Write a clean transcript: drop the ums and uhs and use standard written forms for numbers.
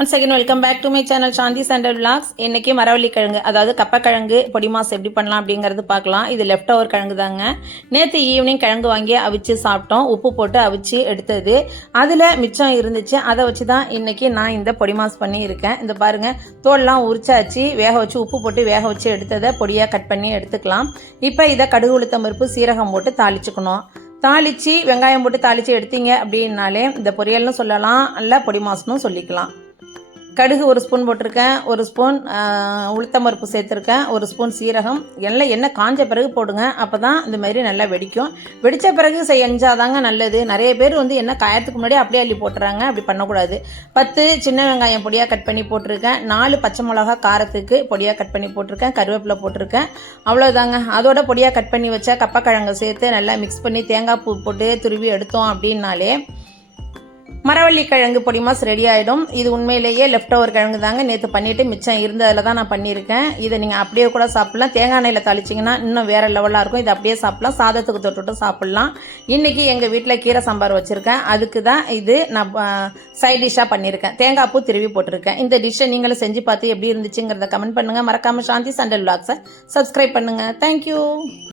Once again welcome back to my channel Shanthi சண்டல் vlogs. இன்றைக்கி மரவள்ளி கிழங்கு அதாவது கப்பக்கிழங்கு பொடி மாஸ் எப்படி பண்ணலாம் அப்படிங்கிறது பார்க்கலாம். இது லெஃப்ட் ஓவர் கிழங்கு தாங்க. நேற்று ஈவினிங் கிழங்கு வாங்கி அவிச்சு சாப்பிட்டோம். உப்பு போட்டு அவிச்சு எடுத்தது. அதில் மிச்சம் இருந்துச்சு. அதை வச்சு தான் இன்றைக்கி நான் இந்த பொடி மாஸ் பண்ணியிருக்கேன். இந்த பாருங்கள், தோல்லாம் உரிச்சாச்சு, வேக வச்சு உப்பு போட்டு வேக வச்சு எடுத்ததை பொடியாக கட் பண்ணி எடுத்துக்கலாம். இப்போ இதை கடுகு உளுத்தம் பருப்பு சீரகம் போட்டு தாளிச்சுக்கணும். தாளித்து வெங்காயம் போட்டு தாளித்து எடுத்தீங்க அப்படின்னாலே இந்த பொரியல்னு சொல்லலாம், இல்லை பொடி மாஸ்னும் சொல்லிக்கலாம். கடுகு ஒரு ஸ்பூன் போட்டிருக்கேன், ஒரு ஸ்பூன் உளுத்தம்பருப்பு சேர்த்துருக்கேன், ஒரு ஸ்பூன் சீரகம். எல்லாம் எண்ணெய் காஞ்ச பிறகு போடுங்க, அப்போ தான் இந்த மாதிரி நல்லா வெடிக்கும். வெடித்த பிறகு செஞ்சாதாங்க நல்லது. நிறைய பேர் எண்ணெய் காயத்துக்கு முன்னாடி அப்படியே அள்ளி போட்டுறாங்க. அப்படி பண்ணக்கூடாது. 10 சின்ன வெங்காயம் பொடியாக கட் பண்ணி போட்டிருக்கேன், 4 பச்சை மிளகா காரத்துக்கு பொடியாக கட் பண்ணி போட்டிருக்கேன், கருவேப்பிலை போட்டிருக்கேன். அவ்வளோதாங்க. அதோட பொடியாக கட் பண்ணி வச்சா கப்பக்கிழங்கு சேர்த்து நல்லா மிக்ஸ் பண்ணி தேங்காய் பூ போட்டு துருவி எடுத்தோம் அப்படின்னாலே மரவள்ளி கிழங்கு பொடி மாஸ் ரெடி ஆகிடும். இது உண்மையிலேயே லெஃப்ட் ஓவர் கிழங்கு தாங்க. நேற்று பண்ணிவிட்டு மிச்சம் இருந்ததில் தான் நான் பண்ணியிருக்கேன். இதை நீங்கள் அப்படியே கூட சாப்பிட்லாம். தேங்காய் எண்ணெயில் தாளிச்சிங்கன்னா இன்னும் வேறு லெவலாக இருக்கும். இது அப்படியே சாப்பிட்லாம், சாதத்துக்கு தொட்டுட்டு சாப்பிட்லாம். இன்றைக்கி எங்கள் வீட்டில் கீரை சாம்பார் வச்சுருக்கேன். அதுக்கு தான் இது நான் சைட் டிஷ்ஷாக பண்ணியிருக்கேன். தேங்காய் பூ திருவி போட்டிருக்கேன். இந்த டிஷ்ஷை நீங்களும் செஞ்சு பார்த்து எப்படி இருந்துச்சுங்கிறத கமெண்ட் பண்ணுங்கள். மறக்காமல் சாந்தி சண்டல் விளாக்ஸை சப்ஸ்கிரைப் பண்ணுங்கள். தேங்க்யூ.